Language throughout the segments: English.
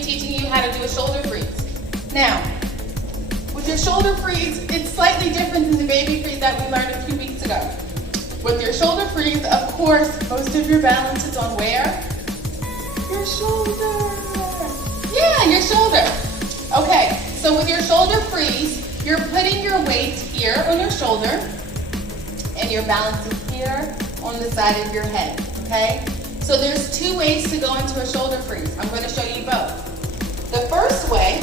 be teaching you how to do a shoulder freeze. Now, with your shoulder freeze, it's slightly different than the baby freeze that we learned a few weeks ago. With your shoulder freeze, of course, most of your balance is on where? Your shoulder. Yeah, your shoulder. Okay, so with your shoulder freeze, you're putting your weight here on your shoulder, and your balance is here on the side of your head, okay? So there's two ways to go into a shoulder freeze. I'm going to show you both. The first way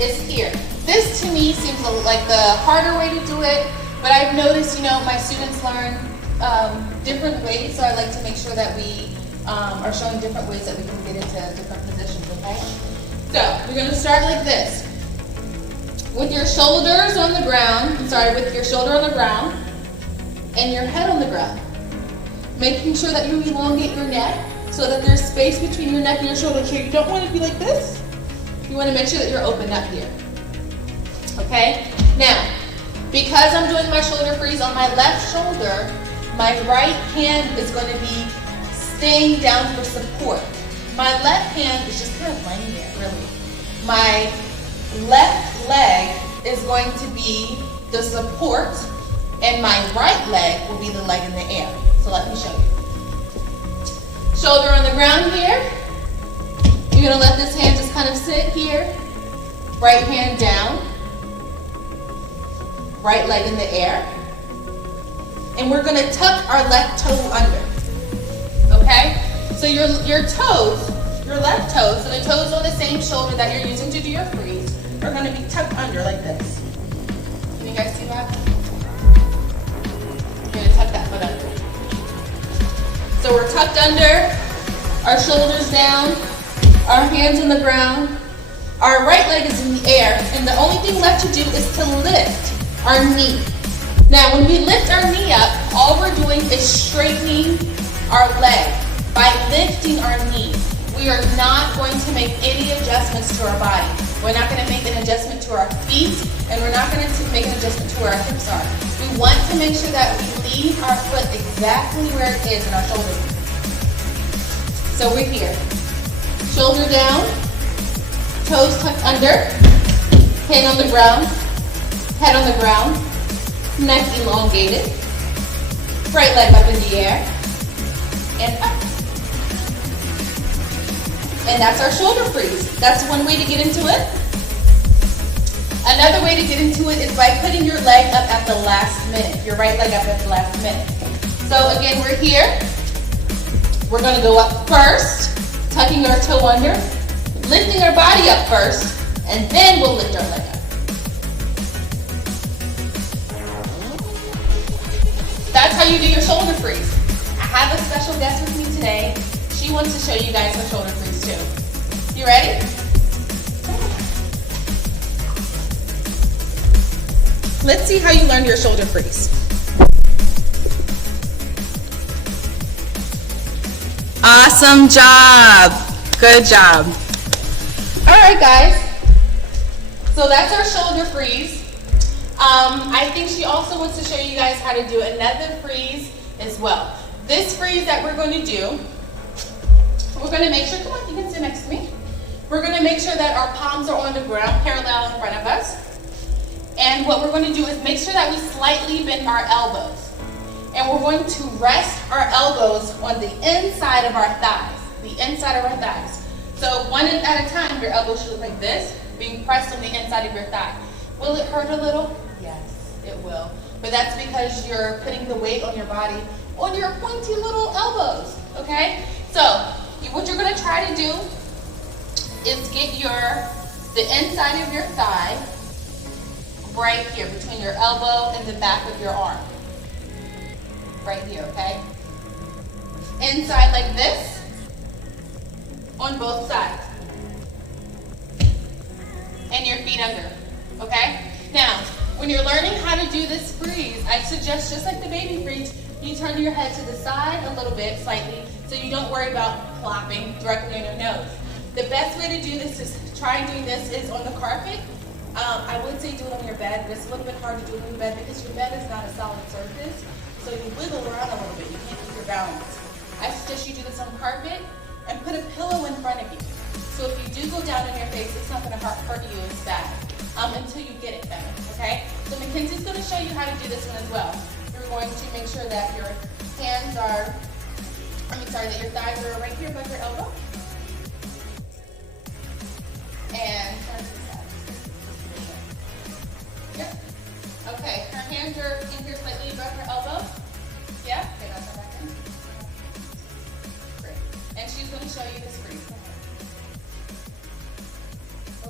is here. This to me seems like the harder way to do it, but I've noticed, my students learn different ways, so I like to make sure that we are showing different ways that we can get into different positions, okay? So we're going to start like this. With your shoulders on the ground, with your shoulder on the ground and your head on the ground. Making sure that you elongate your neck so that there's space between your neck and your shoulder. So you don't want to be like this. You want to make sure that you're open up here. Okay? Now, because I'm doing my shoulder freeze on my left shoulder, my right hand is going to be staying down for support. My left hand is just kind of laying there, really. My left leg is going to be the support, and my right leg will be the leg in the air. So let me show you. Shoulder on the ground here. You're going to let this hand just kind of sit here. Right hand down. Right leg in the air. And we're going to tuck our left toe under. Okay? So your toes, your left toes, so the toes on the same shoulder that you're using to do your freeze, are going to be tucked under like this. Can you guys see that? You're going to tuck that foot under. So we're tucked under, our shoulders down, our hands on the ground, our right leg is in the air, and the only thing left to do is to lift our knee. Now when we lift our knee up, all we're doing is straightening our leg by lifting our knee. We are not going to make any adjustments to our body. We're not going to make an adjustment to our feet, and we're not going to make an adjustment to where our hips are. We want to make sure that we leave our foot exactly where it is in our shoulder. So we're here. Shoulder down, toes tucked under, hand on the ground, head on the ground, neck elongated, right leg up in the air, and up. And that's our shoulder freeze. That's one way to get into it. Another way to get into it is by putting your leg up at the last minute, your right leg up at the last minute. So again, we're here. We're going to go up first, tucking our toe under, lifting our body up first, and then we'll lift our leg up. That's how you do your shoulder freeze. I have a special guest with me today. She wants to show you guys her shoulder freeze too. You ready? Let's see how you learned your shoulder freeze. Awesome job. Good job. All right, guys. So that's our shoulder freeze. I think she also wants to show you guys how to do another freeze as well. This freeze that we're going to do, we're going to make sure, come on, you can sit next to me. We're going to make sure that our palms are on the ground, parallel in front of us. And what we're going to do is make sure that we slightly bend our elbows. And we're going to rest our elbows on the inside of our thighs. The inside of our thighs. So one at a time, your elbows should look like this, being pressed on the inside of your thigh. Will it hurt a little? Yes, it will. But that's because you're putting the weight on your body on your pointy little elbows, okay? So what you're going to try to do is get the inside of your thigh right here between your elbow and the back of your arm. Right here, okay? Inside like this on both sides. And your feet under, okay? Now, when you're learning how to do this freeze, I suggest just like the baby freeze, you turn your head to the side a little bit, slightly, so you don't worry about plopping directly on your nose. The best way to do this is try doing this is on the carpet. I would say do it on your bed, but it's a little bit hard to do it on your bed because your bed is not a solid surface. So you wiggle around a little bit. You can't keep your balance. I suggest you do this on carpet and put a pillow in front of you. you go down on your face, it's not going to hurt you as bad until you get it better, okay? So Mackenzie's going to show you how to do this one as well. You're going to make sure that your hands are, that your thighs are right here above your elbow. And turn to the side. Yep. Okay, her hands are in here slightly above her elbow. Yeah, okay, now come back in. Great. And she's going to show you this freeze.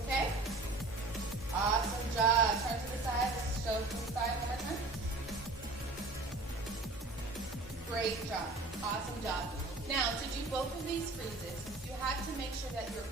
Okay? Awesome job. Turn to the side. Let's show it to the side one more time. Great job. Awesome job. Now, to do both of these freezes, you have to make sure that your